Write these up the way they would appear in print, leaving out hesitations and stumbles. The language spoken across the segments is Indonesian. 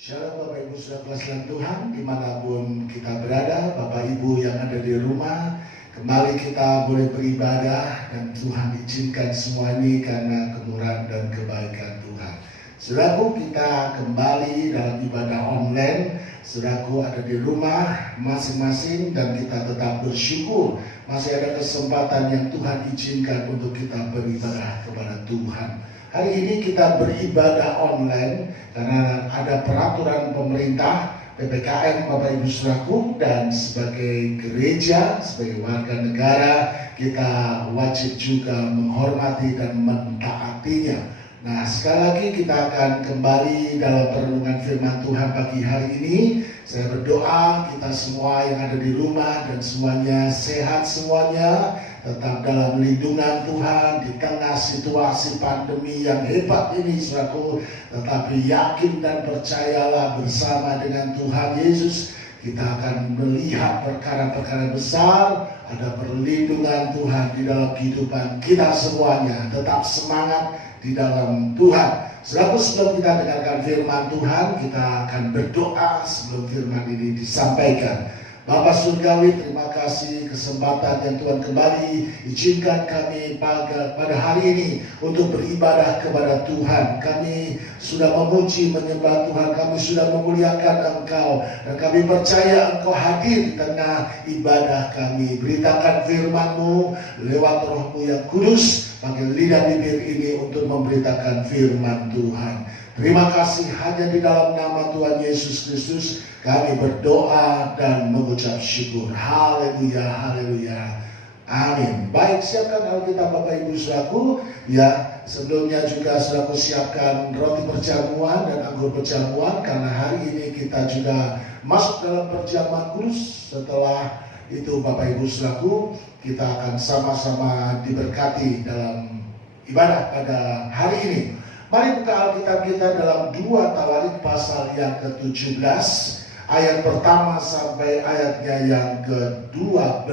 Shalom Bapak Ibu Saudara sekalian Tuhan, dimanapun kita berada, Bapak Ibu yang ada di rumah, kembali kita boleh beribadah dan Tuhan izinkan semua ini karena kemurahan dan kebaikan Tuhan. Saudaraku, kita kembali dalam ibadah online. Saudaraku ada di rumah masing-masing dan kita tetap bersyukur masih ada kesempatan yang Tuhan izinkan untuk kita beribadah kepada Tuhan. Hari ini kita beribadah online karena ada peraturan pemerintah PPKM Bapak Ibu Saudaraku, dan sebagai gereja, sebagai warga negara kita wajib juga menghormati dan mentaatinya. Nah, sekali lagi kita akan kembali dalam perenungan firman Tuhan pagi hari ini. Saya berdoa kita semua yang ada di rumah dan semuanya sehat semuanya, tetap dalam lindungan Tuhan di tengah situasi pandemi yang hebat ini, saudaraku. Tetapi yakin dan percayalah bersama dengan Tuhan Yesus kita akan melihat perkara-perkara besar. Ada perlindungan Tuhan di dalam kehidupan kita semuanya. Tetap semangat di dalam Tuhan. Saudaraku, sebelum kita dengarkan firman Tuhan, kita akan berdoa sebelum firman ini disampaikan. Bapak Surgawi, terima kasih kesempatan yang Tuhan kembali izinkan kami pada hari ini untuk beribadah kepada Tuhan. Kami sudah memuji, menyembah Tuhan, kami sudah memuliakan Engkau, dan kami percaya Engkau hadir di tengah ibadah kami. Beritakan firman-Mu lewat Roh-Mu yang kudus, pakai lidah bibir ini untuk memberitakan firman Tuhan. Terima kasih, hanya di dalam nama Tuhan Yesus Kristus kami berdoa dan mengucap syukur. Haleluya, haleluya, amin. Baik, siapkan Alkitab Bapak Ibu Saudaraku. Ya, sebelumnya juga Saudaraku siapkan roti perjamuan dan anggur perjamuan, karena hari ini kita juga masuk dalam perjamuan kudus. Setelah itu Bapak Ibu Saudaraku, kita akan sama-sama diberkati dalam ibadah pada hari ini. Mari buka Alkitab kita dalam 2 Tawarik pasal yang ke-17, ayat pertama sampai ayatnya yang ke-12.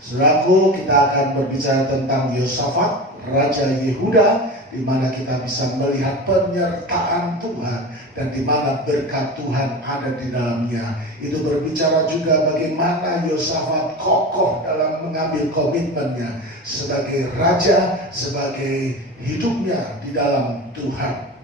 Saudaraku, kita akan berbicara tentang Yosafat, Raja Yehuda, di mana kita bisa melihat penyertaan Tuhan dan di mana berkat Tuhan ada di dalamnya. Itu berbicara juga bagaimana Yosafat kokoh dalam mengambil komitmennya sebagai raja, sebagai hidupnya di dalam Tuhan.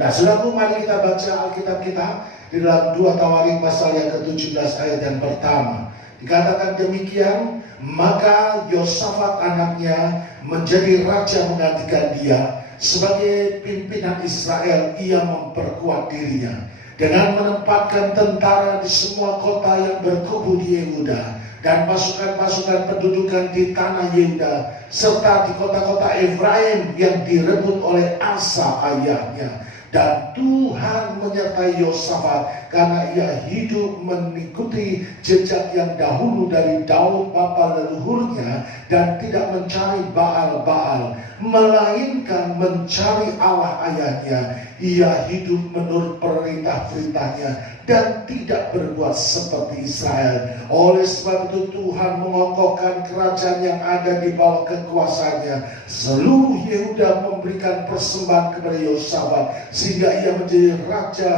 Nah, saudaraku, mari kita baca Alkitab kita di dalam 2 Tawarik pasal yang ke-17 ayat yang pertama. Dikatakan demikian, maka Yosafat anaknya menjadi raja menggantikan dia. Sebagai pimpinan Israel, ia memperkuat dirinya dengan menempatkan tentara di semua kota yang berkubu di Yehuda dan pasukan-pasukan pendudukan di tanah Yehuda, serta di kota-kota Efraim yang direbut oleh Asa ayahnya. Dan Tuhan menyertai Yosafat karena ia hidup mengikuti jejak yang dahulu dari Daud bapa leluhurnya, dan tidak mencari Baal-Baal, melainkan mencari Allah ayahnya. Ia hidup menurut perintah-perintahnya dan tidak berbuat seperti Israel. Oleh sebab itu Tuhan mengokohkan kerajaan yang ada di bawah kekuasaannya. Seluruh Yehuda memberikan persembahan kepada Yosafat sehingga ia menjadi raja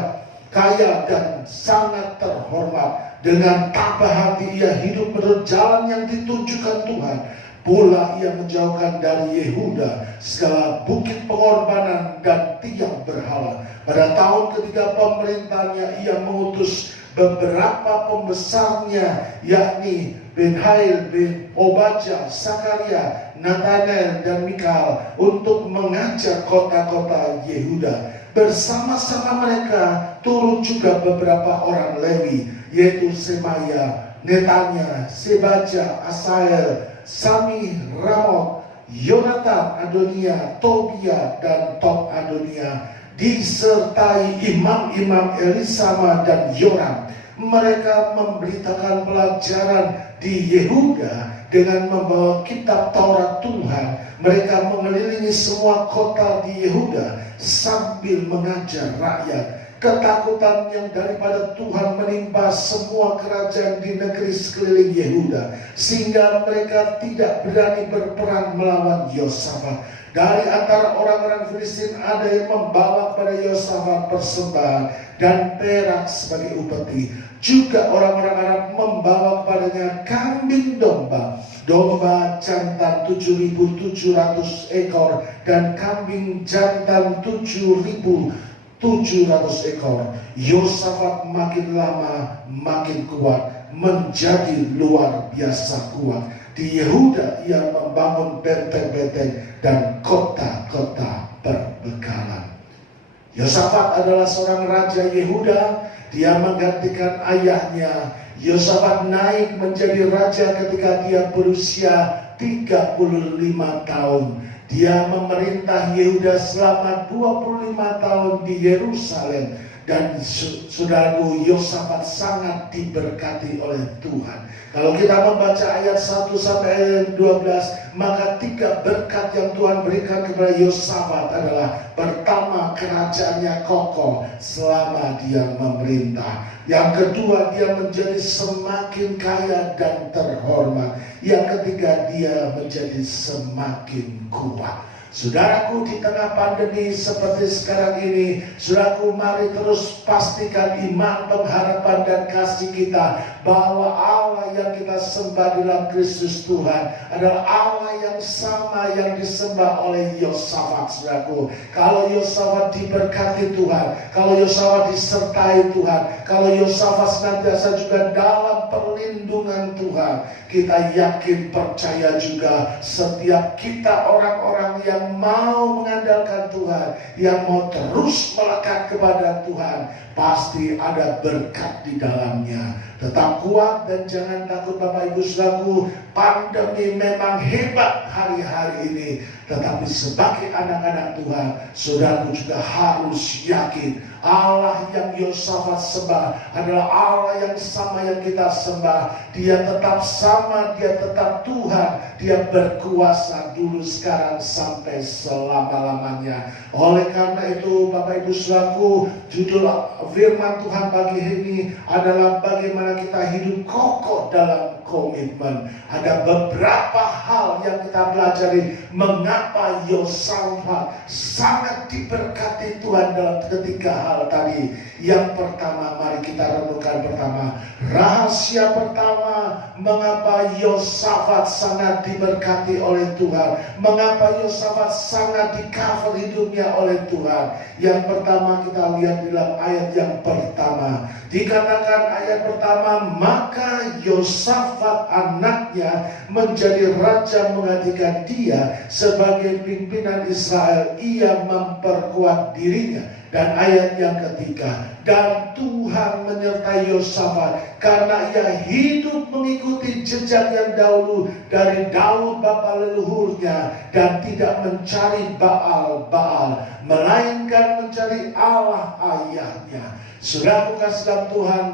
kaya dan sangat terhormat. Dengan tabah hati ia hidup menurut jalan yang ditunjukkan Tuhan. Pula ia menjauhkan dari Yehuda segala bukit pengorbanan dan tiang berhala. Pada tahun ketiga pemerintahannya ia mengutus beberapa pembesarnya, yakni Benhail bin Obadjah, Sakaria, Nathanael dan Mikael, untuk mengajar kota-kota Yehuda. Bersama-sama mereka turun juga beberapa orang Lewi, yaitu Semaya, Netanya, Sebaja, Asael, Sami, Ramot, Yonatan, Adonia, Tobia, dan Tob Adonia, disertai imam-imam Elisama dan Yoram. Mereka memberitakan pelajaran di Yehuda dengan membawa kitab Taurat Tuhan. Mereka mengelilingi semua kota di Yehuda sambil mengajar rakyat. Ketakutan yang daripada Tuhan menimpa semua kerajaan di negeri sekeliling Yehuda, sehingga mereka tidak berani berperang melawan Yosafat. Dari antara orang-orang Filistin ada yang membawa kepada Yosafat persembahan dan perak sebagai upeti. Juga orang-orang Arab membawa kepadanya kambing domba jantan 7.700 ekor dan kambing jantan 7.700 ekor. Yosafat makin lama makin kuat, menjadi luar biasa kuat. Di Yehuda ia membangun benteng-benteng dan kota-kota berbekalan. Yosafat adalah seorang raja Yehuda. Dia menggantikan ayahnya. Yosafat naik menjadi raja ketika dia berusia 35 tahun. Dia memerintah Yehuda selama 25 tahun di Yerusalem. Dan saudaraku, Yosafat sangat diberkati oleh Tuhan. Kalau kita membaca ayat 1 sampai ayat 12, maka 3 berkat yang Tuhan berikan kepada Yosafat adalah: pertama, kerajaannya kokoh selama dia memerintah. Yang kedua, dia menjadi semakin kaya dan terhormat. Yang ketiga, dia menjadi semakin kuat. Saudaraku, di tengah pandemi seperti sekarang ini, saudaraku, mari terus pastikan iman, pengharapan, dan kasih kita bahwa Allah yang kita sembah dalam Kristus Tuhan adalah Allah yang sama yang disembah oleh Yosafat, saudaraku. Kalau Yosafat diberkati Tuhan, kalau Yosafat disertai Tuhan, kalau Yosafat senantiasa juga dalam perlindungan Tuhan, kita yakin, percaya juga setiap kita orang-orang yang mau mengandalkan Tuhan, yang mau terus melekat kepada Tuhan, pasti ada berkat di dalamnya. Tetap kuat dan jangan takut Bapak Ibu Saudaraku. Pandemi memang hebat hari-hari ini, tetapi sebagai anak-anak Tuhan, saudaraku juga harus yakin Allah yang Yosafat sembah adalah Allah yang sama yang kita sembah. Dia tetap sama, dia tetap Tuhan. Dia berkuasa dulu, sekarang, sampai selama-lamanya. Oleh karena itu Bapak Ibu Saudaraku, judul firman Tuhan pagi ini adalah bagaimana kita hidup kokoh dalam komitmen. Ada beberapa hal yang kita pelajari mengapa Yosafat sangat diberkati Tuhan dalam ketiga hal tadi. Yang pertama, mari kita renungkan pertama. Rahasia pertama mengapa Yosafat sangat diberkati oleh Tuhan, mengapa Yosafat sangat di-cover hidupnya oleh Tuhan. Yang pertama kita lihat di dalam ayat yang pertama. Dikatakan ayat pertama, maka Yosafat anaknya menjadi raja menggantikan dia sebagai pimpinan Israel. Ia memperkuat dirinya. Dan ayat yang ketiga, dan Tuhan menyertai Yosafat karena ia hidup mengikuti jejak yang dahulu dari Daud bapa leluhurnya, dan tidak mencari Baal, melainkan mencari Allah ayahnya. Saudaraku kasih dalam Tuhan,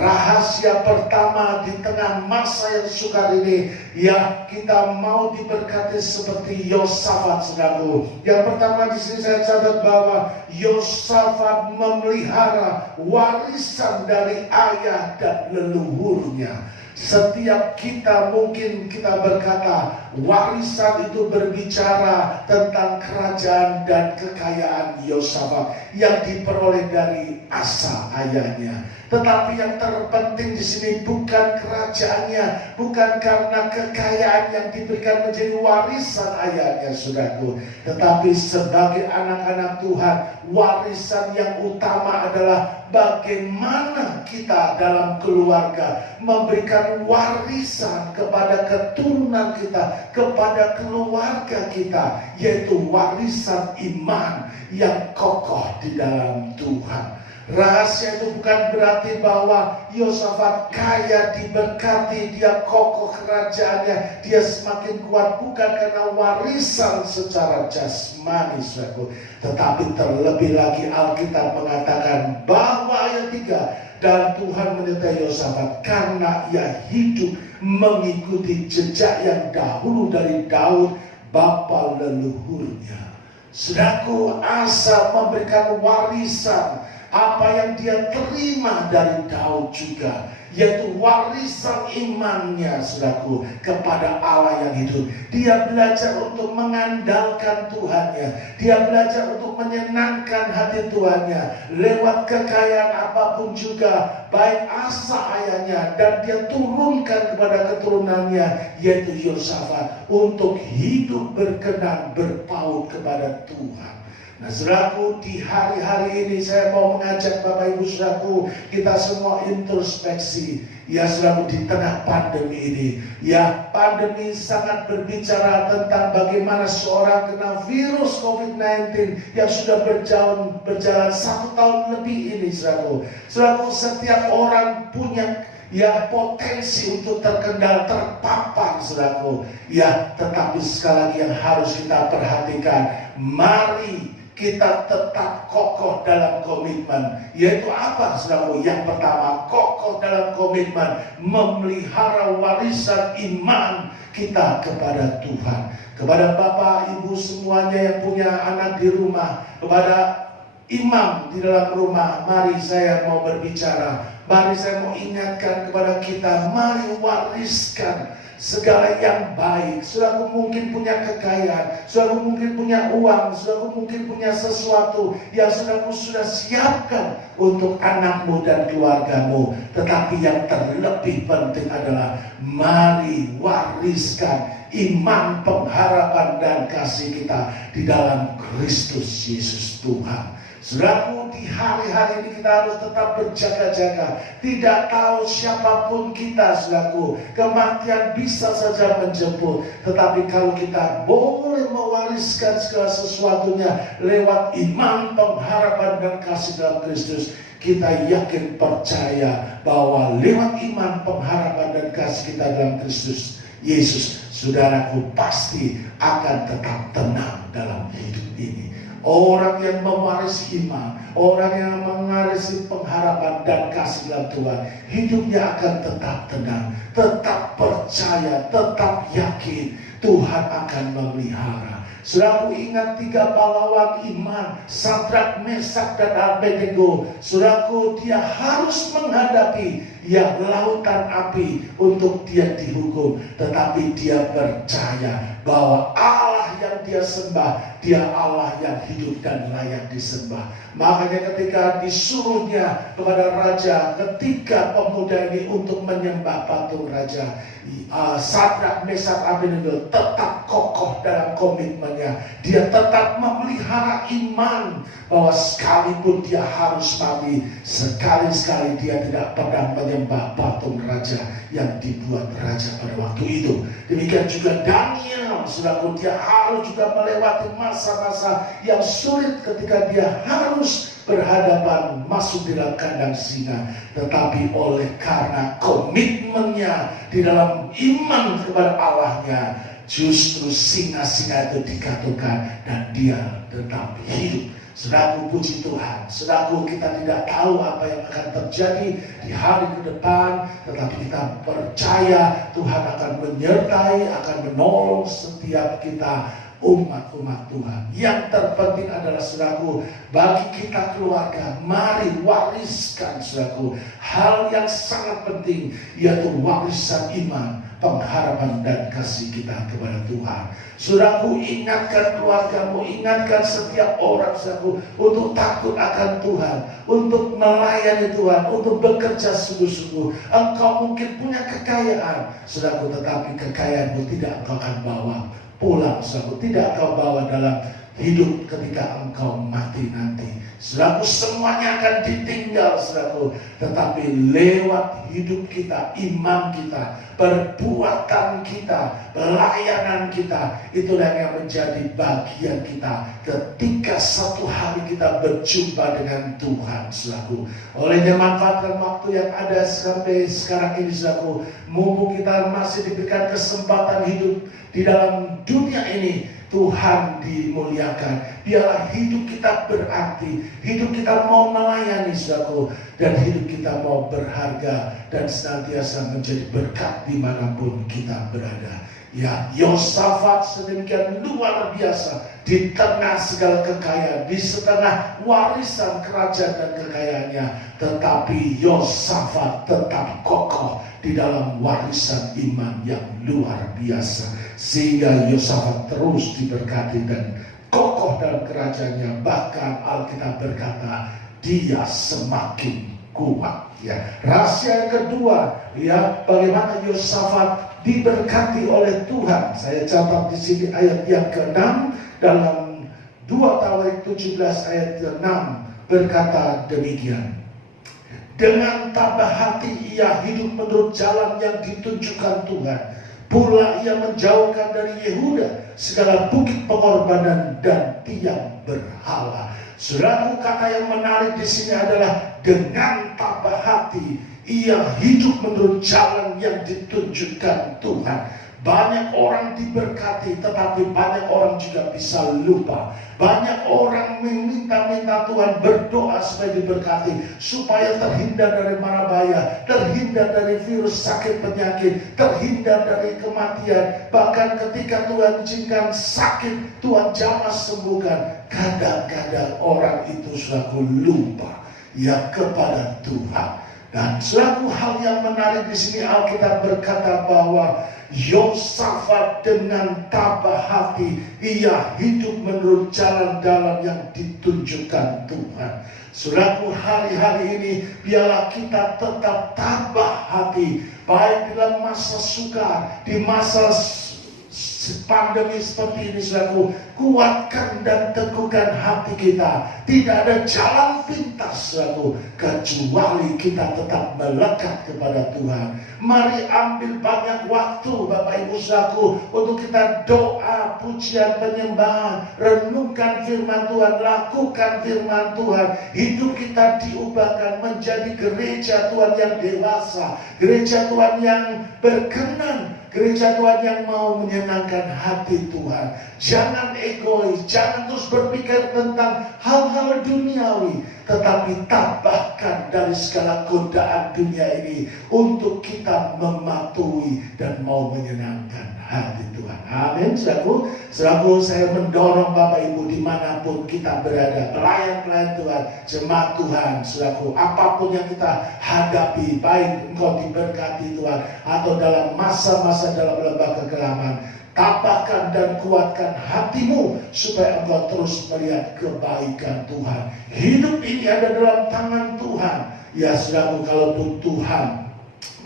rahasia pertama di tengah masa yang sukar ini, ya kita mau diberkati seperti Yosafat, saudaraku. Yang pertama di sini saya catat bahwa Yosafat memelihara warisan dari ayah dan leluhurnya. Setiap kita mungkin kita berkata warisan itu berbicara tentang kerajaan dan kekayaan Yosafat yang diperoleh dari asa ayahnya. Tetapi yang terpenting di sini bukan kerajaannya, bukan karena kekayaan yang diberikan menjadi warisan ayahnya, saudaraku. Tetapi sebagai anak-anak Tuhan, warisan yang utama adalah bagaimana kita dalam keluarga memberikan warisan kepada keturunan kita, kepada keluarga kita, yaitu warisan iman yang kokoh di dalam Tuhan. Rahasia itu bukan berarti bahwa Yosafat kaya, diberkati, dia kokoh kerajaannya, dia semakin kuat, bukan karena warisan secara jasmani, saudaraku. Tetapi terlebih lagi Alkitab mengatakan bahwa ayat 3, dan Tuhan menyertai Yosafat karena ia hidup mengikuti jejak yang dahulu dari Daud bapa leluhurnya. Saudaraku, Asa memberikan warisan apa yang dia terima dari Daud juga, yaitu warisan imannya, saudaraku, kepada Allah yang hidup. Dia belajar untuk mengandalkan Tuhannya, dia belajar untuk menyenangkan hati Tuhannya lewat kekayaan apapun juga, baik Asa ayahnya dan dia turunkan kepada keturunannya, yaitu Yosafat, untuk hidup berkenan berpaut kepada Tuhan. Nah, saudaraku, di hari-hari ini saya mau mengajak Bapak Ibu saudaraku, kita semua introspeksi. Ya saudaraku, di tengah pandemi ini, ya pandemi sangat berbicara tentang bagaimana seorang kena virus COVID-19 yang sudah berjalan 1 tahun lebih ini, saudaraku. Saudaraku, setiap orang punya potensi untuk terpapar, saudaraku. Ya, tetapi sekali lagi yang harus kita perhatikan, mari kita tetap kokoh dalam komitmen. Yaitu apa, saudaraku? Yang pertama, kokoh dalam komitmen memelihara warisan iman kita kepada Tuhan. Kepada Bapak Ibu semuanya yang punya anak di rumah, kepada imam di dalam rumah, mari saya mau berbicara, mari saya mau ingatkan kepada kita, mari wariskan segala yang baik. Saudaraku mungkin punya kekayaan, saudaraku mungkin punya uang, saudaraku mungkin punya sesuatu yang saudaraku sudah siapkan untuk anakmu dan keluargamu. Tetapi yang terlebih penting adalah mari wariskan iman, pengharapan dan kasih kita di dalam Kristus Yesus Tuhan. Saudaraku, di hari-hari ini kita harus tetap berjaga-jaga. Tidak tahu siapapun kita, saudaraku. Kematian bisa saja menjemput. Tetapi kalau kita boleh mewariskan segala sesuatunya lewat iman, pengharapan dan kasih dalam Kristus, kita yakin percaya bahwa lewat iman, pengharapan dan kasih kita dalam Kristus Yesus, saudaraku pasti akan tetap tenang dalam hidup ini. Orang yang mewarisi iman, orang yang mewarisi pengharapan dan kasih dalam Tuhan, hidupnya akan tetap tenang, tetap percaya, tetap yakin Tuhan akan memelihara. Saudaraku, ingat 3 pahlawan iman, Sadrak, Mesak dan Abednego. Saudaraku, dia harus menghadapi lautan api untuk dia dihukum. Tetapi dia percaya bahwa Allah yang dia sembah, dia Allah yang hidup dan layak disembah. Makanya ketika disuruhnya kepada raja, ketiga pemuda ini untuk menyembah patung raja, Sadrak, Mesak, Abednego tetap kokoh dalam komitmennya. Dia tetap memelihara iman bahwa sekalipun dia harus mati, sekali-sekali dia tidak pernah menyembah patung raja yang dibuat raja pada waktu itu. Demikian juga Daniel, saudaraku, dia harus juga melewati masa-masa yang sulit ketika dia harus berhadapan masuk di dalam kandang singa. Tetapi oleh karena komitmennya di dalam iman kepada Allahnya, justru singa-singa itu dikatukan dan dia tetap hidup. Saudaraku, puji Tuhan. Saudaraku, kita tidak tahu apa yang akan terjadi di hari ke depan, tetapi kita percaya Tuhan akan menyertai, akan menolong setiap kita, umat-umat Tuhan. Yang terpenting adalah, saudaraku, bagi kita keluarga, mari wariskan, saudaraku, hal yang sangat penting, yaitu warisan iman, pengharapan dan kasih kita kepada Tuhan. Saudaraku, ingatkan keluargamu, ingatkan setiap orang, saudaraku, untuk takut akan Tuhan, untuk melayani Tuhan, untuk bekerja sungguh-sungguh. Engkau mungkin punya kekayaan, saudaraku, tetapi kekayaanmu tidak engkau akan bawa pulang, saudaraku, tidak engkau bawa dalam hidup ketika engkau mati nanti. Saudaraku, semuanya akan ditinggal, saudaraku. Tetapi lewat hidup kita, iman kita, perbuatan kita, pelayanan kita, itulah yang menjadi bagian kita ketika satu hari kita berjumpa dengan Tuhan, saudaraku. Olehnya manfaatkan waktu yang ada sampai sekarang ini, saudaraku. Mumpung kita masih diberikan kesempatan hidup di dalam dunia ini, Tuhan dimuliakan. Biarlah hidup kita berarti, hidup kita mau melayani, saudaraku, dan hidup kita mau berharga dan senantiasa menjadi berkat dimanapun kita berada. Ya, Yosafat sedemikian luar biasa di tengah segala kekayaan, di setengah warisan kerajaan dan kekayaannya, tetapi Yosafat tetap kokoh di dalam warisan iman yang luar biasa, sehingga Yosafat terus diberkati dan kokoh dalam kerajaannya. Bahkan Alkitab berkata dia semakin kuat. Ya, rahasia yang kedua, ya, bagaimana Yosafat diberkati oleh Tuhan. Saya catat di sini ayat yang ke-6 dalam 2 Tawarik 17 ayat ke-6 berkata demikian. Dengan tabah hati ia hidup menurut jalan yang ditunjukkan Tuhan. Pula ia menjauhkan dari Yehuda segala bukit pengorbanan dan tiang berhala. Saudaraku, kata yang menarik di sini adalah dengan tabah hati ia hidup menurut jalan yang ditunjukkan Tuhan. Banyak orang diberkati, tetapi banyak orang juga bisa lupa. Banyak orang meminta-minta Tuhan, berdoa supaya diberkati, supaya terhindar dari mara bahaya, terhindar dari virus sakit penyakit, terhindar dari kematian. Bahkan ketika Tuhan izinkan sakit, Tuhan jamah sembuhkan. Kadang-kadang orang itu selalu lupa ya kepada Tuhan. Dan suatu hal yang menarik di sini, Alkitab berkata bahwa Yosafat dengan tabah hati ia hidup menurut jalan-jalan yang ditunjukkan Tuhan. Saudaraku, hari-hari ini biarlah kita tetap tabah hati, baik dalam masa sukar, di masa pandemi seperti ini, saudaraku. Kuatkan dan teguhkan hati kita. Tidak ada jalan pintas, saudaraku, kecuali kita tetap melekat kepada Tuhan. Mari ambil banyak waktu, Bapak Ibu saudaraku, untuk kita doa, pujian, penyembahan, renungkan firman Tuhan, lakukan firman Tuhan. Hidup kita diubahkan menjadi gereja Tuhan yang dewasa, gereja Tuhan yang berkenan, gereja Tuhan yang mau menyenangkan hati Tuhan. Jangan egois, jangan terus berpikir tentang hal-hal duniawi, tetapi tambahkan dari segala godaan dunia ini untuk kita mematuhi dan mau menyenangkan hati Tuhan. Amin. Saudaraku, saya mendorong Bapak Ibu dimanapun kita berada, pelayan-pelayan Tuhan, jemaat Tuhan, saudaraku, apapun yang kita hadapi, baik engkau diberkati Tuhan atau dalam masa-masa dalam lembah kegelapan, tabahkan dan kuatkan hatimu supaya engkau terus melihat kebaikan Tuhan. Hidup ini ada dalam tangan Tuhan. Ya saudaraku, kalaupun Tuhan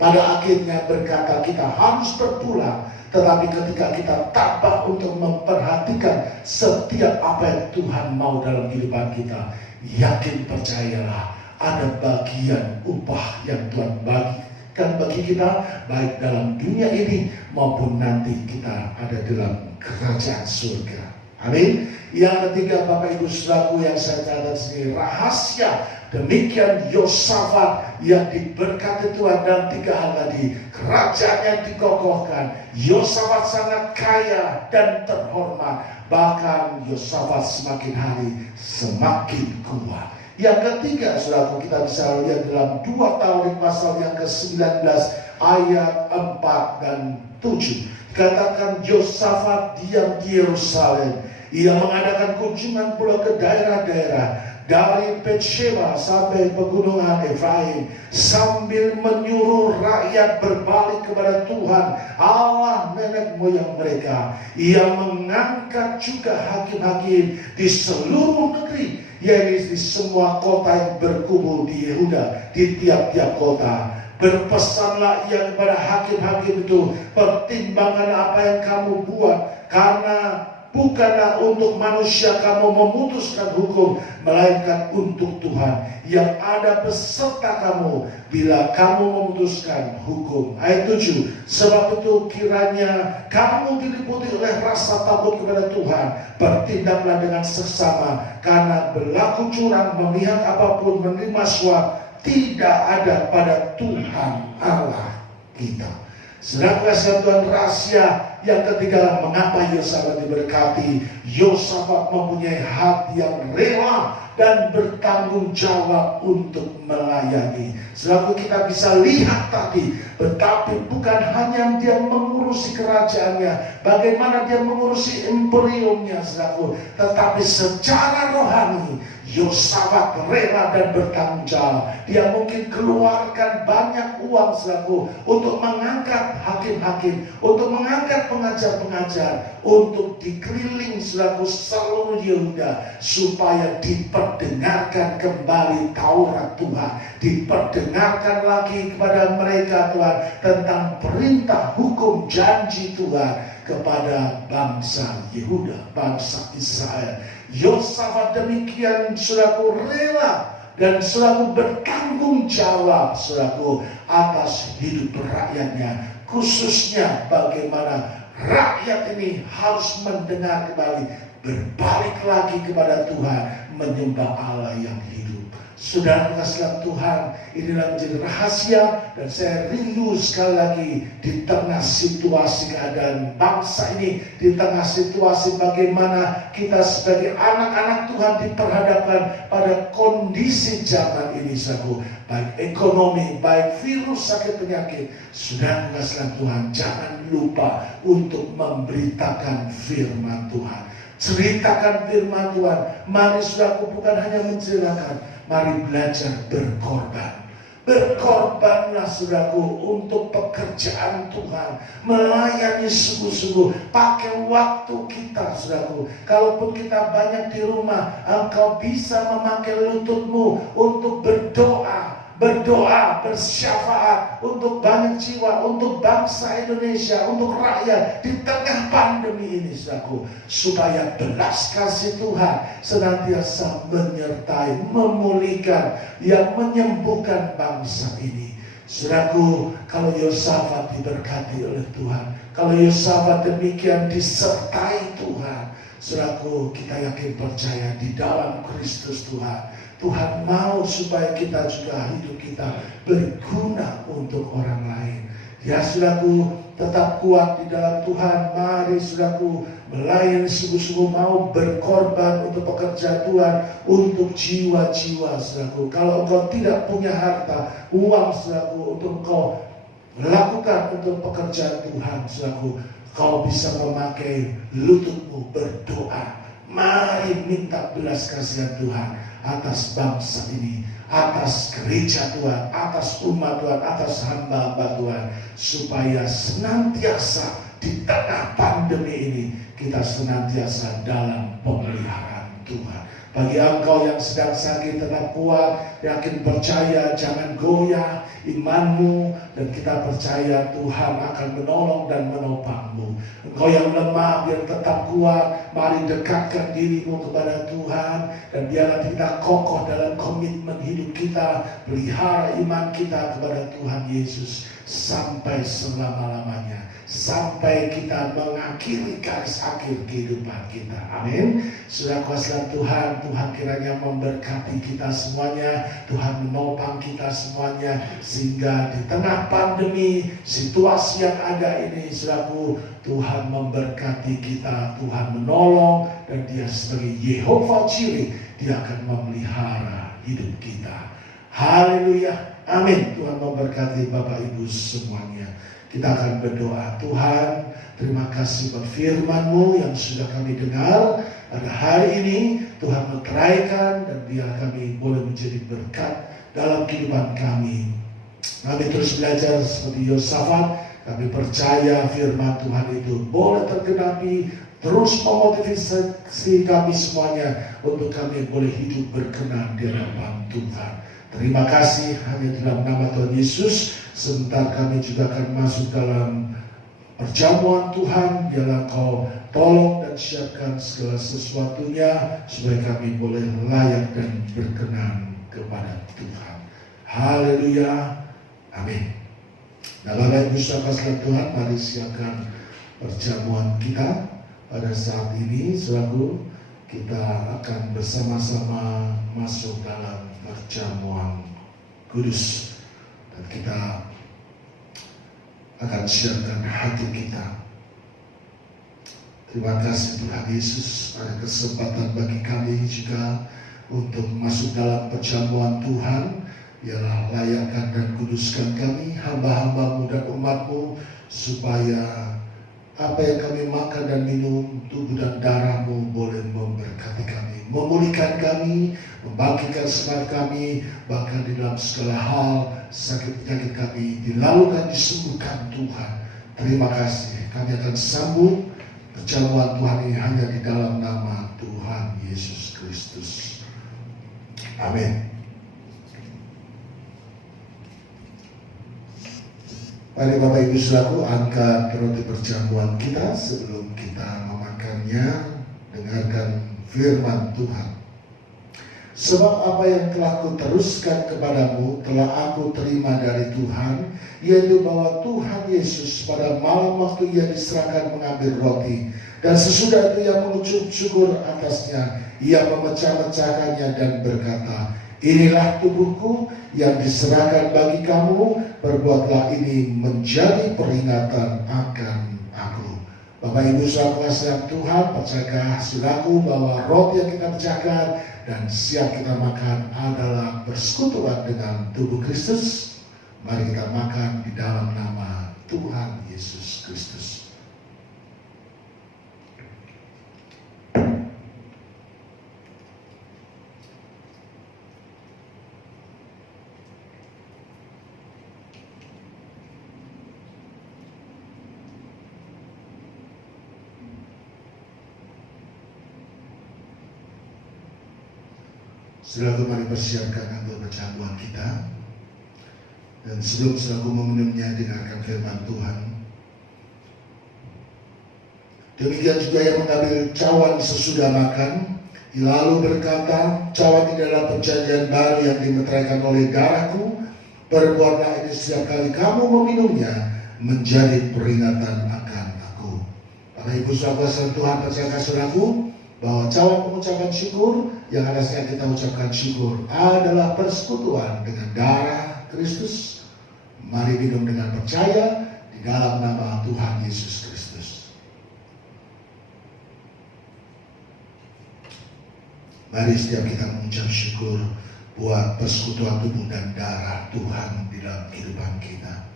pada akhirnya berkata kita harus berpulang, tetapi ketika kita tabah untuk memperhatikan setiap apa yang Tuhan mau dalam kehidupan kita, yakin percayalah ada bagian upah yang Tuhan bagikan bagi kita, baik dalam dunia ini maupun nanti kita ada dalam kerajaan surga. Amin. Yang ketiga, Bapak Ibu saudaraku, yang saya catat sendiri, rahasia demikian Yosafat yang diberkati Tuhan dan 3 hal tadi, kerajaannya dikokohkan. Yosafat sangat kaya dan terhormat, bahkan Yosafat semakin hari semakin kuat. Yang ketiga, saudaraku, kita bisa lihat dalam 2 Tawarik pasal yang ke-19 ayat 4 dan 7. Dikatakan Yosafat diam di Yerusalem. Ia mengadakan kunjungan pula ke daerah-daerah dari Betsheba sampai pegunungan Efraim, sambil menyuruh rakyat berbalik kepada Tuhan Allah nenek moyang mereka. Ia mengangkat juga hakim-hakim di seluruh negeri, yaitu di semua kota yang berkumpul di Yehuda, di tiap-tiap kota. Berpesanlah ia kepada hakim-hakim itu, pertimbangkan apa yang kamu buat, karena bukanlah untuk manusia kamu memutuskan hukum, melainkan untuk Tuhan yang ada beserta kamu bila kamu memutuskan hukum. Ayat 7, sebab itu kiranya kamu diliputi oleh rasa takut kepada Tuhan, bertindaklah dengan seksama, karena berlaku curang, memihak apapun, menerima suap, tidak ada pada Tuhan Allah kita. Sedang kasih Tuhan, rahasia yang ketiga mengapa Yosafat diberkati. Yosafat mempunyai hati yang rela dan bertanggung jawab untuk melayani. Selalu kita bisa lihat tadi, tetapi bukan hanya dia mengurusi kerajaannya, bagaimana dia mengurusi imperiumnya, selalu, tetapi secara rohani Yosafat rela dan bertanggung jawab. Dia mungkin keluarkan banyak uang selaku untuk mengangkat hakim-hakim, untuk mengangkat pengajar-pengajar, untuk dikeliling selaku seluruh Yehuda, supaya diperdengarkan kembali Taurat Tuhan, diperdengarkan lagi kepada mereka Tuhan tentang perintah hukum janji Tuhan kepada bangsa Yehuda, bangsa Israel. Yosafat demikian selaku rela dan selaku bertanggung jawab selaku atas hidup rakyatnya, khususnya bagaimana rakyat ini harus mendengar kembali, berbalik lagi kepada Tuhan, menyembah Allah yang hidup. Saudara kasih Tuhan, inilah menjadi rahasia, dan saya rindu sekali lagi di tengah situasi keadaan bangsa ini, di tengah situasi bagaimana kita sebagai anak-anak Tuhan diperhadapkan pada kondisi zaman ini, saudara, baik ekonomi, baik virus, sakit penyakit. Saudara kasih Tuhan, jangan lupa untuk memberitakan firman Tuhan. Ceritakan firman Tuhan. Mari saudaraku, bukan hanya menceritakan, mari belajar berkorban. Berkorbanlah saudaraku untuk pekerjaan Tuhan, melayani sungguh-sungguh, pakai waktu kita saudaraku. Kalaupun kita banyak di rumah, engkau bisa memakai lututmu untuk berdoa, bersyafaat untuk banyak jiwa, untuk bangsa Indonesia, untuk rakyat di tengah pandemi ini, saudaraku, supaya belas kasih Tuhan senantiasa menyertai, memulihkan, yang menyembuhkan bangsa ini. Saudaraku, kalau Yosafat diberkati oleh Tuhan, kalau Yosafat demikian disertai Tuhan, saudaraku, kita yakin percaya di dalam Kristus Tuhan mau supaya kita juga, hidup kita berguna untuk orang lain. Ya saudaraku, tetap kuat di dalam Tuhan. Mari saudaraku melayani sungguh-sungguh, mau berkorban untuk pekerjaan Tuhan, untuk jiwa-jiwa saudaraku. Kalau engkau tidak punya harta, uang saudaraku, untuk engkau lakukan untuk pekerjaan Tuhan saudaraku, kau bisa memakai lututmu berdoa. Mari minta belas kasihan Tuhan atas bangsa ini, atas gereja Tuhan, atas umat Tuhan, atas hamba-hamba Tuhan, supaya senantiasa di tengah pandemi ini kita senantiasa dalam pemeliharaan Tuhan. Bagi engkau yang sedang sakit, tetap kuat, yakin percaya, jangan goyah imanmu, dan kita percaya Tuhan akan menolong dan menopangmu. Engkau yang lemah, biar tetap kuat, mari dekatkan dirimu kepada Tuhan, dan biarlah kita kokoh dalam komitmen hidup kita, pelihara iman kita kepada Tuhan Yesus sampai selama-lamanya, sampai kita mengakhiri garis akhir kehidupan kita. Amin. Sudah kuasa Tuhan, Tuhan kiranya memberkati kita semuanya, Tuhan menopang kita semuanya, sehingga di tengah pandemi, situasi yang ada ini, saudaraku, Tuhan memberkati kita, Tuhan menolong, dan Dia sebagai Yehova Jireh, Dia akan memelihara hidup kita. Haleluya. Amin. Tuhan memberkati Bapak Ibu semuanya. Kita akan berdoa. Tuhan, terima kasih buat firman-Mu yang sudah kami dengar pada hari ini. Tuhan meteraikan, dan biar kami boleh menjadi berkat dalam kehidupan kami. Kami terus belajar seperti Yosafat. Kami percaya firman Tuhan itu boleh tergenapi, terus memotivasi kami semuanya untuk kami boleh hidup berkenan di hadapan Tuhan. Terima kasih hanya dalam nama Tuhan Yesus. Sebentar kami juga akan masuk dalam perjamuan Tuhan, biarlah Kau tolong dan siapkan segala sesuatunya supaya kami boleh layak dan berkenan kepada Tuhan. Haleluya, amin. Nah, Bapak Ibu saudara Tuhan, mari siapkan perjamuan kita pada saat ini. Selaku kita akan bersama-sama masuk dalam perjamuan kudus, dan kita akan siapkan hati kita. Terima kasih Tuhan Yesus, ada kesempatan bagi kami juga untuk masuk dalam perjamuan Tuhan. Biarlah layakkan dan kuduskan kami, hamba-hambamu dan umatmu, supaya apa yang kami makan dan minum, tubuh dan darahmu boleh memberkati kami, memulihkan kami, membangkitkan semangat kami, bahkan di dalam segala hal sakit penyakit kami dilalukan, disembuhkan Tuhan. Terima kasih, kami akan sambut perjamuan Tuhan ini hanya di dalam nama Tuhan Yesus Kristus. Amin. Mari Bapak Ibu Saudaraku, angkat roti perjamuan kita sebelum kita memakannya. Dengarkan firman Tuhan. Sebab apa yang telah kuteruskan kepadamu telah aku terima dari Tuhan, yaitu bahwa Tuhan Yesus pada malam waktu Ia diserahkan mengambil roti, dan sesudah itu Ia mengucap syukur atasnya, Ia memecah-mecahkannya dan berkata, "Inilah tubuhku yang diserahkan bagi kamu, perbuatlah ini menjadi peringatan akan aku." Bapak Ibu saudara kasih Tuhan, percayakan saudaraku bahwa roti yang kita pecahkan dan siap kita makan adalah persekutuan dengan tubuh Kristus. Mari kita makan di dalam nama Tuhan Yesus Kristus. Saudara, mari persiapkan untuk perjamuan kita. Dan sebelum saudara meminumnya, dengarkan firman Tuhan. Demikian juga yang mengambil cawan sesudah makan, lalu berkata, "Cawan ini adalah perjanjian baru yang dimeteraikan oleh darahku. Perbuatlah ini setiap kali kamu meminumnya menjadi peringatan akan aku." Bapak Ibu saudara Tuhan, percayakan saudaraku bahwa cawan pengucapan syukur yang harusnya kita ucapkan syukur adalah persekutuan dengan darah Kristus. Mari minum dengan percaya di dalam nama Tuhan Yesus Kristus. Mari setiap kita mengucap syukur buat persekutuan tubuh dan darah Tuhan di dalam kehidupan kita.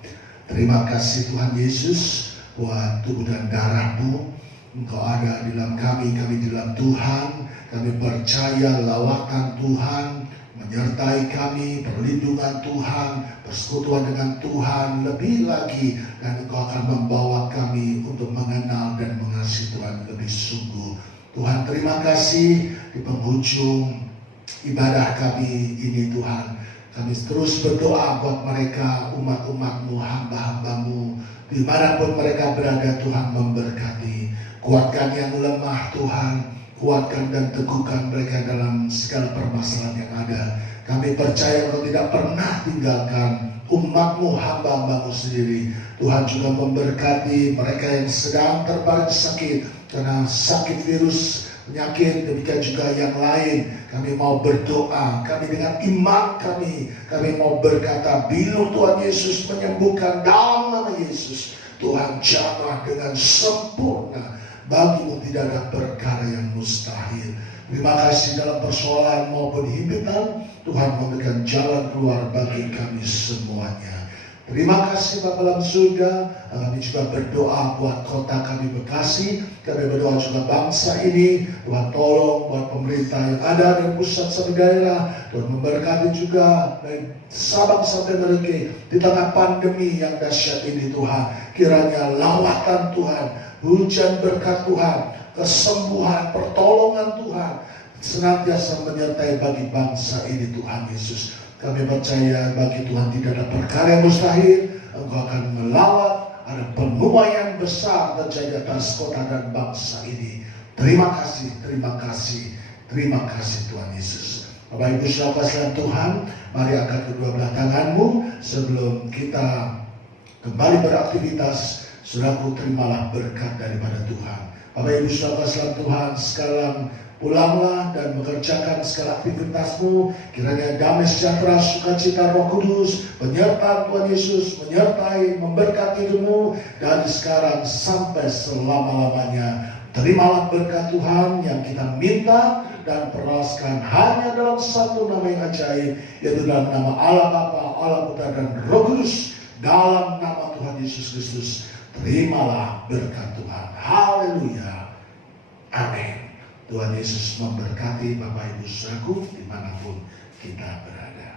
Terima kasih Tuhan Yesus buat tubuh dan darah-Mu. Engkau ada di dalam kami di dalam Tuhan. Kami percaya lawatan Tuhan menyertai kami, perlindungan Tuhan, persekutuan dengan Tuhan lebih lagi, dan Engkau akan membawa kami untuk mengenal dan mengasihi Tuhan lebih sungguh. Tuhan, terima kasih di penghujung ibadah kami ini Tuhan. Kami terus berdoa buat mereka, umat-umat-Mu, hamba-hamba-Mu, dimanapun mereka berada. Tuhan memberkati. Kuatkan yang lemah Tuhan, kuatkan dan teguhkan mereka dalam segala permasalahan yang ada. Kami percaya Engkau tidak pernah tinggalkan umat-Mu, hamba-hamba-Mu sendiri. Tuhan juga memberkati mereka yang sedang terbaring sakit karena sakit virus, penyakit, demikian juga yang lain. Kami mau berdoa, kami dengan iman kami mau berkata, bila Tuhan Yesus menyembuhkan dalam nama Yesus, Tuhan jamah dengan sempurna. Bagimu tidak ada perkara yang mustahil. Terima kasih dalam persoalan maupun himpitan, Tuhan memberikan jalan keluar bagi kami semuanya. Terima kasih Bapa dalam surga. Kami juga berdoa buat kota kami Bekasi. Kami berdoa juga bangsa ini. Tuhan tolong buat pemerintah yang ada dari pusat sampai daerah. Tuhan memberkati juga dari Sabang sampai Merauke di tengah pandemi yang dahsyat ini Tuhan. Kiranya lawatan Tuhan, hujan berkat Tuhan, kesembuhan, pertolongan Tuhan senantiasa menyertai bagi bangsa ini Tuhan Yesus. Kami percaya bagi Tuhan tidak ada perkara yang mustahil. Engkau akan melawat ada penuaian besar terjadi atas kota dan bangsa ini. Terima kasih, terima kasih, terima kasih Tuhan Yesus. Bapak Ibu saudara kasih Tuhan, mari angkat kedua belah tanganmu sebelum kita kembali beraktivitas. Saudaraku, terimalah berkat daripada Tuhan. Bapak Ibu saudara kasih Tuhan, sekarang pulanglah dan mengerjakan segala aktivitasmu. Kiranya damai sejahtera, sukacita Roh Kudus, penyertaan Tuhan Yesus menyertai, memberkati hidupmu dari sekarang sampai selama-lamanya. Terimalah berkat Tuhan yang kita minta dan peraskan hanya dalam satu nama yang ajaib, yaitu dalam nama Allah Bapa, Allah Putra dan Roh Kudus, dalam nama Tuhan Yesus Kristus. Terimalah berkat Tuhan. Haleluya. Amin. Tuhan Yesus memberkati Bapak Ibu saudaraku dimanapun kita berada.